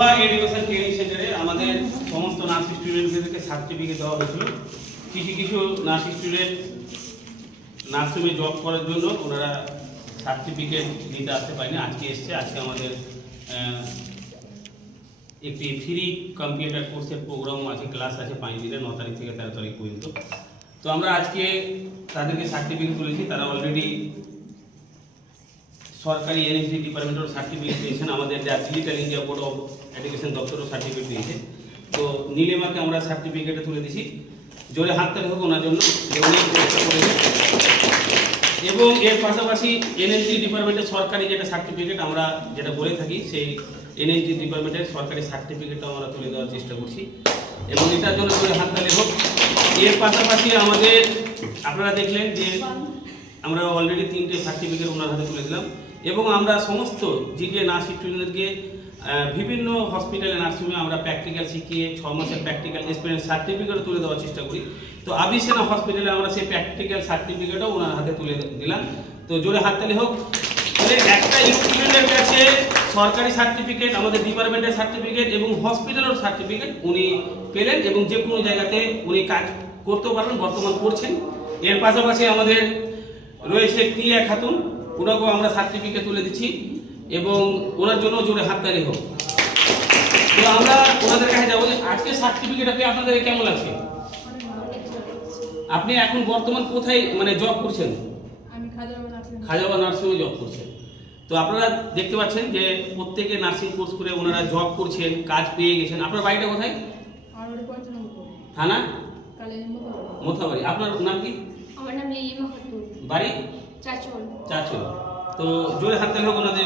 শোভা education training সেন্টারে আমাদের সমস্ত নার্সিং স্টুডেন্টদেরকে সার্টিফিকেট দেওয়া হয়েছিল। কিছু কিছু নার্সিং স্টুডেন্ট নার্সিংয়ে জব করার জন্য ওনারা সার্টিফিকেট নিতে আসতে পারেনি, আজকে এসছে। আজকে আমাদের একটি ফ্রি কম্পিউটার কোর্সের প্রোগ্রাম আছে, ক্লাস আছে 5 দিনে, 9 তারিখ থেকে 13 তারিখ পর্যন্ত। তো আমরা আজকে তাদেরকে সার্টিফিকেট তুলেছি। তারা অলরেডি সরকারি এনএসডি ডিপার্টমেন্টের সার্টিফিকেট পেয়েছেন, আমাদের যা digital India board of education দপ্তরও সার্টিফিকেট পেয়েছে। তো নীলিমাকে আমরা সার্টিফিকেটে তুলে দিছি। জোরে হাততালি হোক ওনার জন্য। এবং এর পাশাপাশি এনএসডি ডিপার্টমেন্টের সরকারি যেটা সার্টিফিকেট আমরা যেটা বলে থাকি, সেই এনএসডি ডিপার্টমেন্টের সরকারি সার্টিফিকেটটা আমরা তুলে দেওয়ার চেষ্টা করছি এবং এটার জন্য জোরে হাততালি হোক। এর পাশাপাশি আমাদের আপনারা দেখলেন যে আমরা অলরেডি 3টে সার্টিফিকেট ওনার হাতে তুলে দিলাম এবং আমরা সমস্ত জিডিএ নার্সিং স্টুডেন্টদেরকে বিভিন্ন হসপিটালে নার্সিংয়ে আমরা প্র্যাকটিক্যাল শিখিয়ে 6 মাসের প্র্যাকটিক্যাল এক্সপিরিয়েন্স সার্টিফিকেটও তুলে দেওয়ার চেষ্টা করি। তো আবিসেনা হসপিটালে আমরা সেই প্র্যাকটিক্যাল সার্টিফিকেটও ওনার হাতে তুলে দিলাম। তো জোরে হাততালি হোক। একটা স্টুডেন্টের কাছে সরকারি সার্টিফিকেট, আমাদের ডিপার্টমেন্টের সার্টিফিকেট এবং হসপিটালের সার্টিফিকেট উনি পেলেন এবং যে কোনো জায়গাতে উনি কাজ করতেও পারবেন, বর্তমান করছেন। এর পাশাপাশি আমাদের রয়েছে টিয়া খাতুন, ওনাকেও আমরা সার্টিফিকেট তুলে দিচ্ছি এবং ওনার জন্য জোরে হাততালি হোক। তো আমরা ওনাদের কাছে যাবো যে আজকে সার্টিফিকেট পেয়ে আপনাদের কেমন লাগছে? আপনি এখন বর্তমান কোথায় মানে জব করছেন? আমি খাজাবা নার্সিংয়ে জব করছেন। তো আপনারা দেখতে পাচ্ছেন যে প্রত্যেকে নার্সিং কোর্স করে ওনারা জব করছেন, কাজ পেয়ে গেছেন। আপনার বাড়িটা কোথায়? থানা মোথাবাড়ি। আপনার নাম কি? আমার নাম নীলিমা খাতুন। বাড়ি? চাচল। চাচল। তো জোরে হাততালি হোক ওনাদের